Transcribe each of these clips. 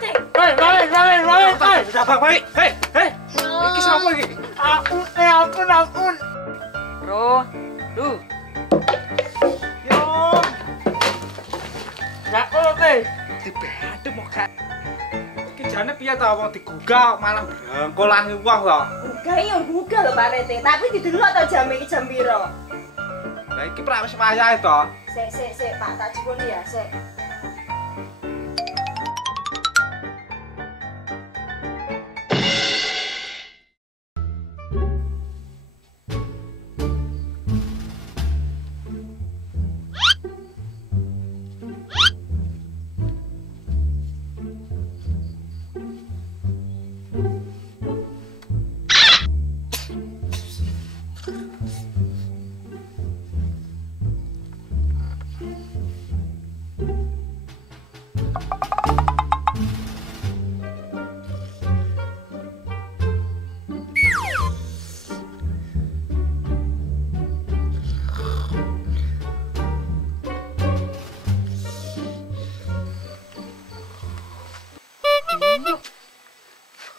Hei, udah bang baik. Hei, ini siapa ini? Ampun. Bro, duh. Yong. Nggak oke. Dibedhe mau gak. Iki jane piye ta wong digugah malah brengkolan wong to. Gugah lho Pak Rete, tapi didelok to jam iki jam piro? Lah iki prak wis wayahe to. Sik, Pak, tak jupuni ya, sik.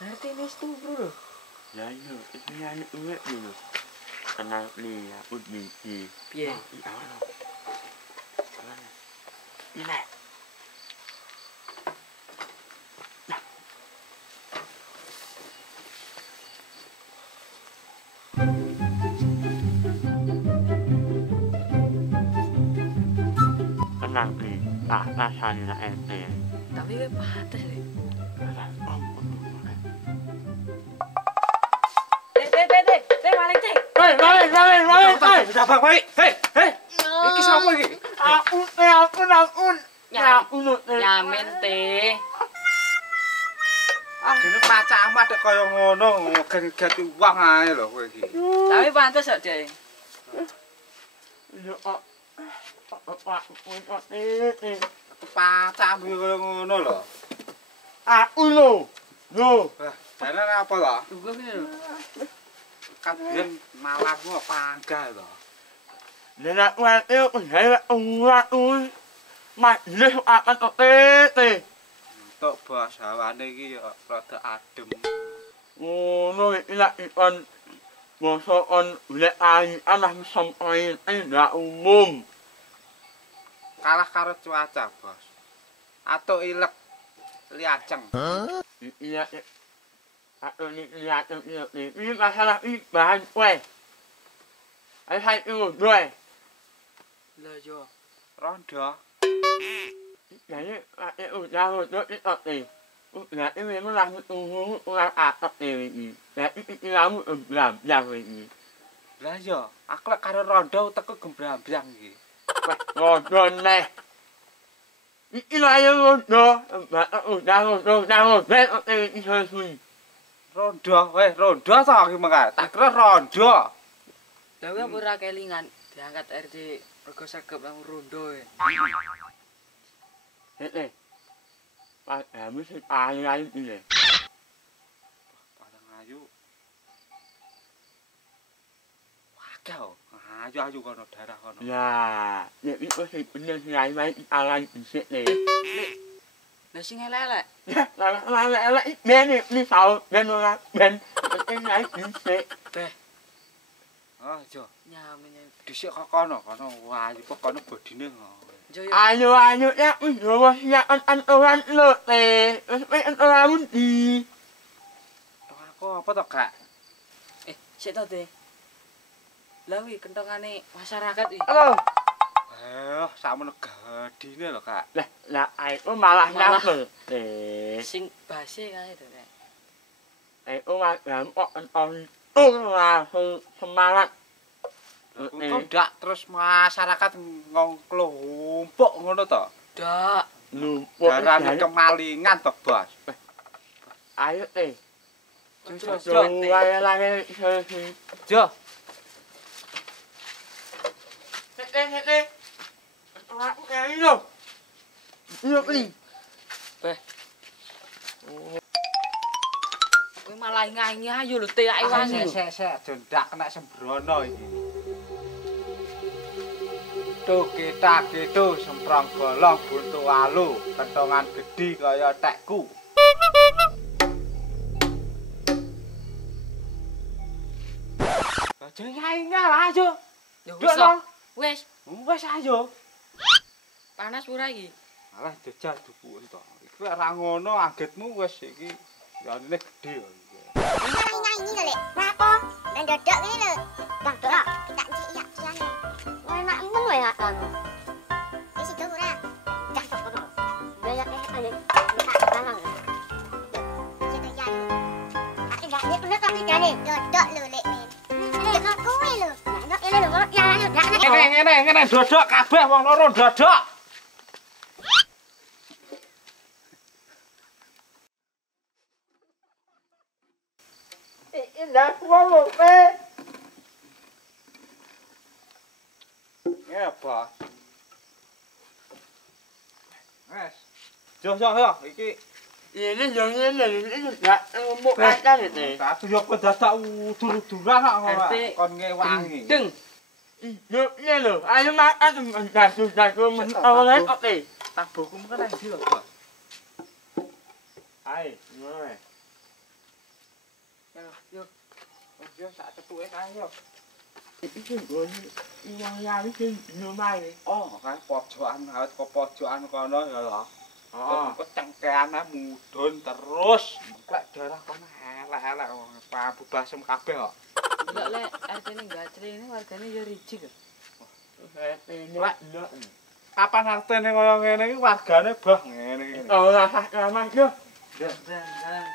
Ngerti ini tuh bro. Ya iya, ini anak uwek dulu. Kenal nih, aku biji. Piye? Ini. Kenal nih, tak rasanya ente. Tapi gue pantes deh. Teh, maling teh. Balik. Udah bang baik. Hei. Iki siapa iki? Ampun. Nyamin teh. Dene pacamu adek kaya ngono, gen-geti wong ae lho kowe iki. Tapi pantes kok deh. Yo kok. Pacamu kaya ngono lho. Aku lho. Jane apa lho? Tunggu piye lho? Kadien malammu panggah lho. Nenek wate penjara uang majelis akan tete. Untuk bahasawane iki ya rada adem. Ngono iki lak ikon basa on golek anak sampai enggak umum. Kalah karo cuaca, Bos. Atuk ilek liaceng. Iya. Aku lihat ini masalah ini bahan kue. Saya itu dua. Lah yo. Rondo. Jadi itu jauh itu nih. Nah ini memang langsung tunggu ulang atap ini. Jadi ini langsung belam ini. Lah yo, aku lek karo rondo teko gembrambyang iki. Wah, rondo nih. Ini lah yang rondo. Jangan ini sesuai. Rondo to iki mengko. Tak kira rondo. Tapi aku ora kelingan diangkat RT rego segep nang rondo e. Pak, habis paling ini. Paling ayu. Waduh, ayu kono daerah kono. Nah, ini pasti bener sih main alan bisik nih. Lah sing elek. Ya, lelek ini saus ben ora ben ini naik bisik. Teh, Oh, jo. nyamin. Dhisik kok kono ayu kok kono bodine ngono. Jo yo. Ayo ya wis ya an lo teh. Wis orang di. Aku apa to, Kak? Sik to, Teh. Lah wi kentongane masyarakat iki. Halo. Sakmono gedine lho, Kak. Lah aku malah nyambel. Sing base kae to, Teh. Aku malah kok langsung semangat. Kok ndak terus masyarakat ngklumpuk ngono to? Dak. Lumpuk. Darane kemalingan to, Bos. Ayo teh. Jo. Lagi Jo. Hei. Aku kayak ini loh. Iya nih. Kowe malah nganyi ayo lho Teh ae wangi. Sek, aja ndak kena sembrono iki. Tuh kita gitu semprong bolong buntu alu, kentongan gede kaya tekku. Aja nyai-nyai aja. Ya Duk wis. no. Wis, Wes ayo. panas ora iki? Alah jajal dupuke to. Iki ora ngono agetmu wis iki yane gedhe ya. Nyai ini lho, Lek. Apa? Dan dodok ini lho. Bang, dodok. Kita cik iya siane. Enak men wae anu. Wis itu ora. Dah kok kono. Banyak ane. Kita tanang. Kita jan. Tapi gak dia bener tapi jane. Dodok lho, Lek men. Lek aku lho. Nek ini lho, ya anu dak. Ngene dodok kabeh wong loro dodok. Indah wong pe. Ya apa? Wes. Yo iki Ini yang ini gak ngomong kata ini. Tapi yo dadak udur-uduran kok RT. kon ngewangi. Deng. Yo ini lho, ayo makan dasu awalnya oke. Tabuhku kan nang ndi lho, Pak? Ayo, ngono. Yo. Yo sak cetuke kae yo. Iki goni wong lali sing nomai. Oh, kan pojokan awet kok pojokan kono ya lho. Heeh. Kok cengkeane mudhun terus. Klek darah kono elek-elek pabu basem kabeh kok. Enggak lek RT ini enggak ini wargane ya riji kok. Ini lak ndak. Kapan artene kaya ngene iki wargane bah ngene iki. Oh, rasa ramah yo. Dan.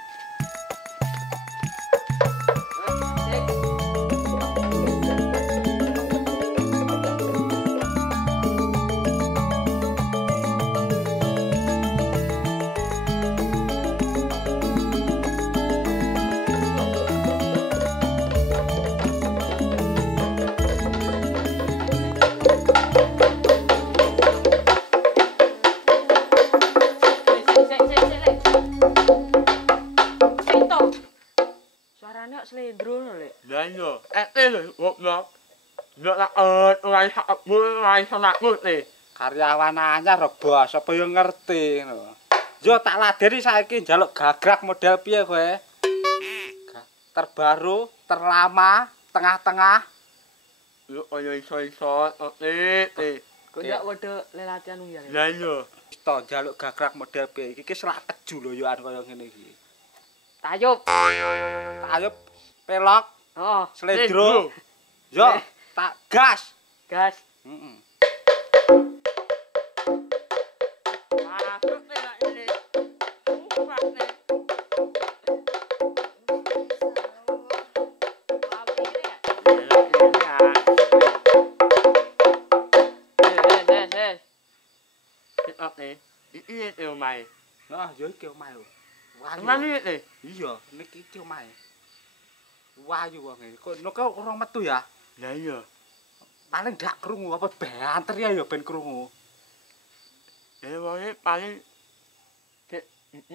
Suarane kok slendro lho, Lek. Lah yo, lho ngono. Ndak tak ora sakmu ora sanakmu le. Karyawan anyar bos apa yo ngerti ngono. Yo tak ladeni saiki njaluk gagrak model piye kowe? Terbaru, terlama, tengah-tengah. Yo ayo iso-iso oke. Kok ndak wedok lelatian ya, Lek. Lah yo. To njaluk gagrak model piye? Iki selak keju lho yo an kaya ngene iki. Tayub. Ayo pelok, Oh, slendro. Yo tak gas. gas. Heeh. Masuk le lak ini. Upak le. Oke. Iki yo mai. Nah, yo iki omahe. Wah, Mana le? iya, niki iki omahe. Wayu wong iki. Kok ora metu ya? Lah iya. Paling ndak krungu apa banter ya ben krungu. Wonge paling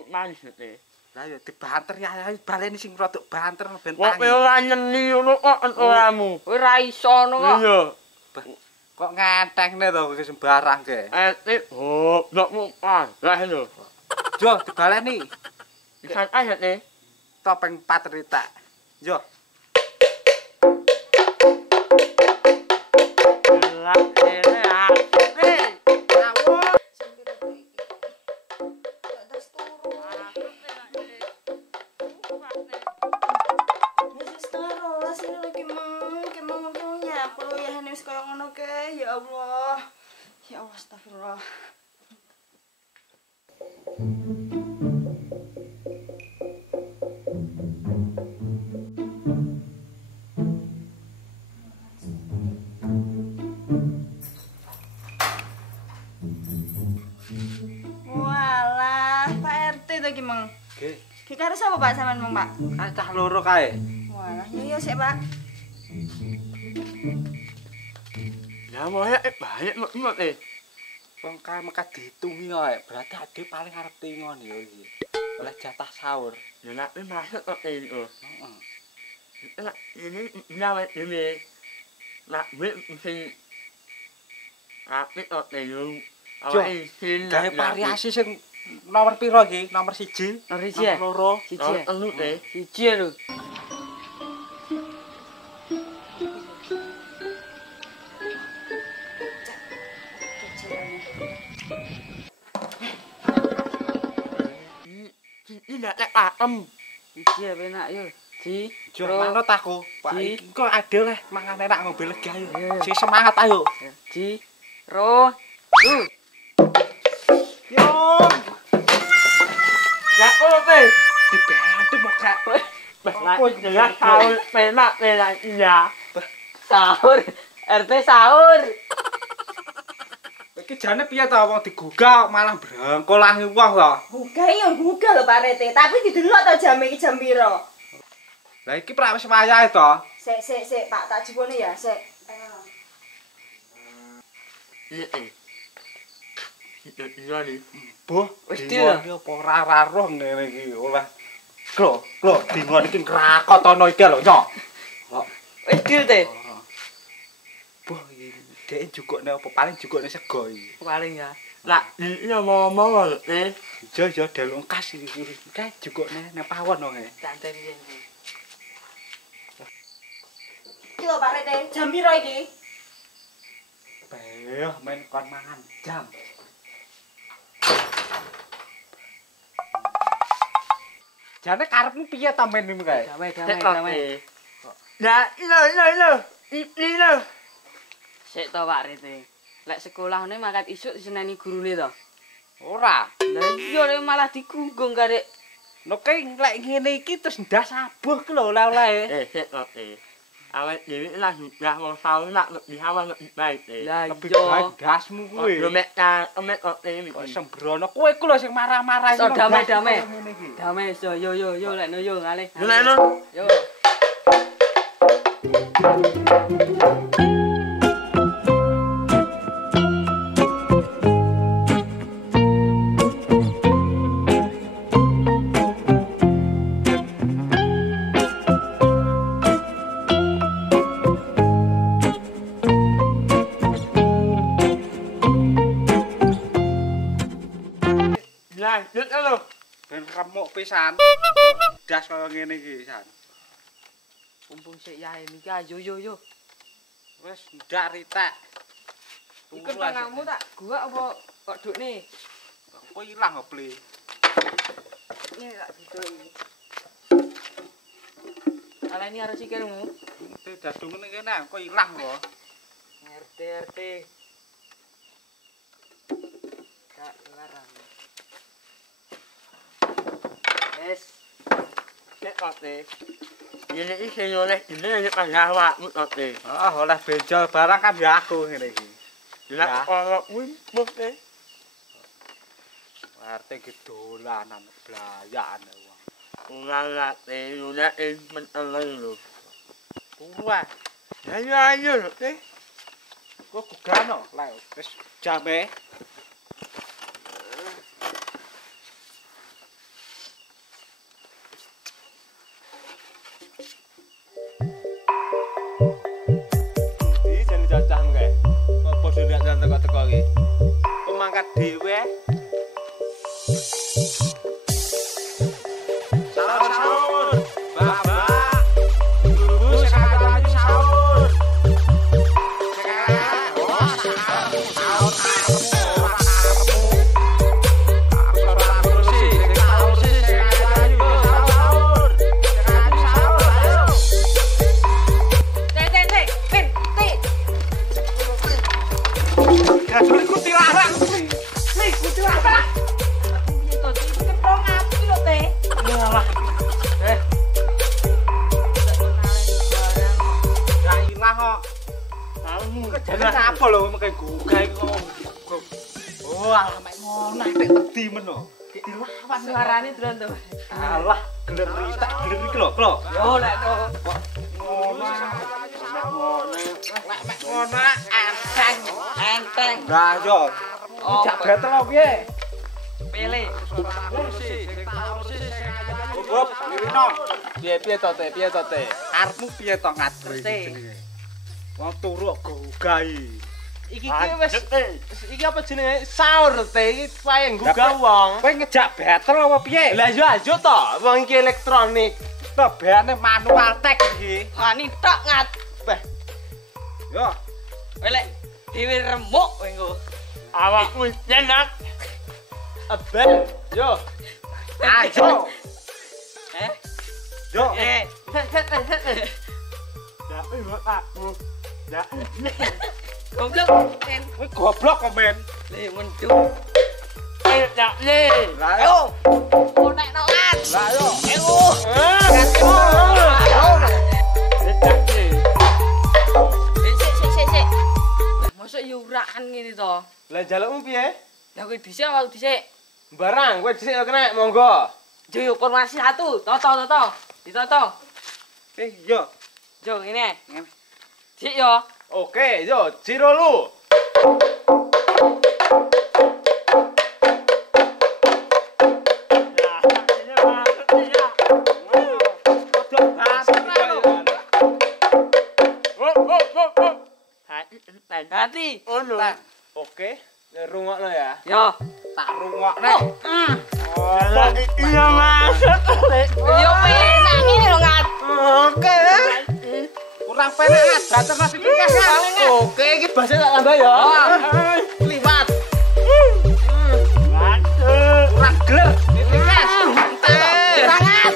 manis le. Lah ya dibanter ya baleni sing rada banter ben Kok ora nyeni ngono kok oramu. Ora iso ngono kok. Iya. Kok ngentengne to iki sembarang ge. Ndak mau lah lho. Jo dibaleni Ikan ayat le. topeng 4 rita. Yo. Lah ele ah. Ya Allah, astagfirullah. Walah, Pak RT to ki, Mang. Nggih. Ki karo sapa Pak sampean, Mang, Pak? Cah loro kae. Walah, yo sik, Pak. Ya mau ya banyak mak le. Wong kae mekat ditungi kae. Berarti ade paling arep tingon yo iki. Oleh jatah sahur. Ya nak masuk kok ini oh. Heeh. Nak ini nama ini. Nak mesti apik kok le yo. Awak isin Gawe variasi sing Nomor piro iki? Nomor 1. Nomor 1. Nomor 2. 1. Telu deh. 1 lho. Ini nek pakem. 1 penak yo. Ji, Jo manut aku. Pak Ji. iki kok adil leh mangan enak ngombe lega ayo. Iya. Si semangat ayo. Ji, ro, tu. Yo, Ya oke. dibantu kok gak. Lah jelas sahur penak iya. Sahur, RT sahur. Iki jane piye ta wong digugah malah brangkolangi wong lho. Gugah ya gugah lho Pak Rete, tapi didelok to jam iki jam piro? Lah iki prak wis wayahe to. Sik Pak, tak jupone ya, sik. Iya. Iya nih. Boh, Wis dingon iki apa ora roh ngene iki oleh. Klo, dingon iki krakotono iki lho, nyok. Wis dil te. Boh, iki dhek jukukne apa paling jukukne sego iki. Paling ya. Lah iya ngomong lho, Teh. Jo delung kas iki. Kae jukukne nang pawon wae. Santai piye. Iki lho Pak Rete, jam piro iki? Beh, men kon mangan jam. Jane karepmu piye ta men iki kae? Damai. Nah, iya. Ini. Sik to Pak Rete. Lek sekolahne makat isuk diseneni gurune to. Ora. Lah iya lek malah digunggung karek. Nek lek ngene iki terus ndas abuh ki lho oleh-oleh. Oke. Awak dhewe lah sudah mau sahur nak lebih awal lebih baik. Lah Lebih iya. baik ndasmu kuwi. Yo mek oke iki. Kok sembrono kowe ku lho sing marah-marah So, damai. ngene iki. Damai so yo lek no yo ngalih. Yo lek no. Yo. Lanjut lho. Ben remuk pisan. Das kaya ngene iki, San. Mumpung sik yae iki ayo yo. Wis ndak ritek. Iku tanganmu tak gua apa kok dukne? Kok ilang ople. Ini tak duduk iki. Ala ini harus sikilmu. Dadung ngene kene kok ilang kok. RT. Kak larang. Yes. Nek oke. Ini iki oleh ini pas awakmu oke. Ah, oleh benjol barang kan ya aku ngene iki. Lah kok kuwi mesti RT ki dolanan blayan wong. ora te ora menelen lho. Wah, Ayo lho, Teh. kok gugano lek wis jame. Iki jane cacahmu kae. Kok padha ndak teko-teko iki. Pemangkat dhewe. Sahur. Bapak. Ibu sekalian sahur. Jadi apa lho mengke gugah iki kok. Oh, alah mek ngono nek wedi men lho. Dilawan Suarane drone to. Alah, geler tak geler iki lho, Klo. Yo lek to. Ngono. Mek ngono Enteng. Lah yo. Jak betel opo piye? Pele. Bob, Wirino. Piye to Teh? Arepmu piye to ngatur iki Teh. jenenge? Wong turu kok gugah iki. Iki iki apa jenenge sahur teh iki wae nggugah wong. Kowe ngejak battle apa piye? Lah yo aja to, wong iki elektronik. Tobane manual tek iki. Wani tok ngat. Beh, Yo, Elek dhewe remuk kowe engko. Awakmu nyenak. abel. Yo. ayo. Eh? Yo, Tapi aku. Ya. Goblok. Men. kowe goblok kok men. Le mendung. Ayo tak le. Lah yo, Konek no ngat. lah yo. Tak le. Sik. Mosok yo urakan ngene to. Lah jalukmu piye? Lah kowe dhisik apa dhisik? Barang kowe dhisik yo kena monggo. Jo formasi 1. Toto. Ditoto. Yo. Jo ngene. Ngene. Sik yo. Oke, yo jiro lu. Ganti. Ono. Oke, rungokno ya. Yo. Tak rungokne. Iya masuk. Yo penak ngene lho ngat. Oke. Kurang penak bater nasi pikes. Oke, iki bahasa tak tambah ya. Liwat. Kurang geler pikes. Sangat.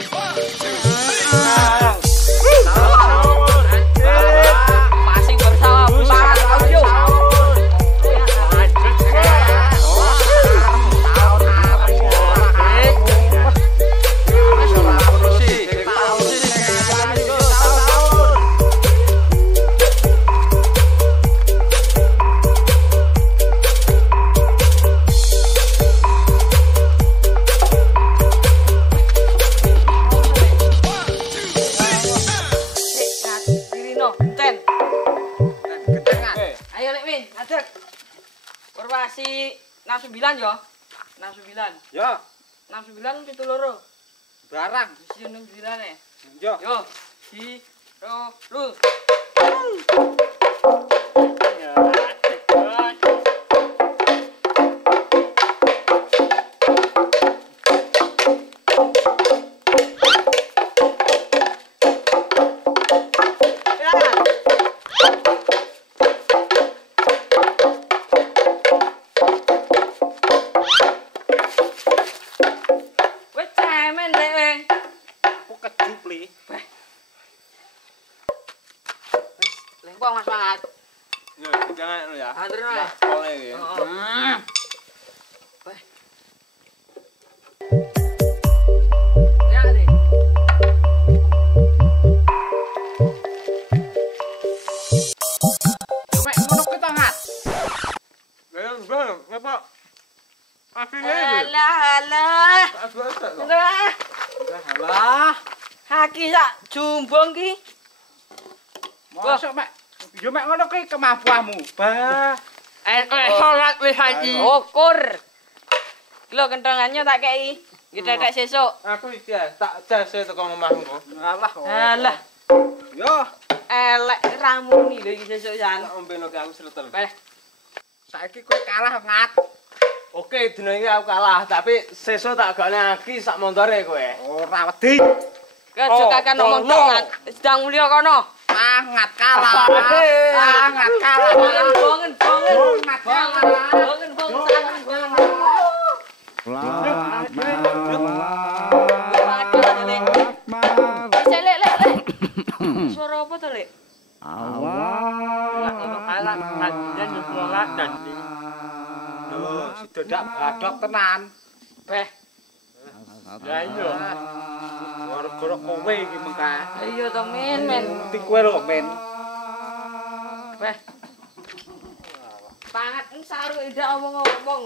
Masing bersama audio. Dirino, ten. Ayo Lek Min, adek. Formasi 69 yo. 69. Yo, 69 pitu loro. barang. Isi 69 e. Yo. Yo, si lu. Wes cemen Lek. Aku kejup li. Lempong Mas Mangat. Yo, jangan lu ya. Anterin ae. Oleh iki. Ya deh. Mek ngono ki to ngat. Ngapa? Asline iki. Alah. Alah. Lah, Haki sak jumbung ki. masuk mek. Yo mek ngono ki kemampuanmu. Bah. Sholat wis haji. Ukur. Lho kentongannya tak kei. Gedhetek sesuk. Aku iki ya, tak jase teko omahmu. Ngalah. Alah, Yo, elek ramuni lho iki sesuk jan. Tak ombeno ki aku sletel. Beh, saiki kowe kalah ngat. Oke, dina iki aku kalah, tapi sesuk tak gane aki sak montore kowe. Ora wedi. kejokakan ngomong tok sedang mulia kono. Sangat kalah. Sangat kalah. Bongen. Sangat kalah. Bongen. Lek. Suara apa to, Lek? Alat kajian sholat dan Loh, si Dodak badok tenan. Beh, ya iya. Gara-gara kowe iki mengka. iya to men. Ngerti kowe lho, men. Beh. Pangat saru ndak omong-omong.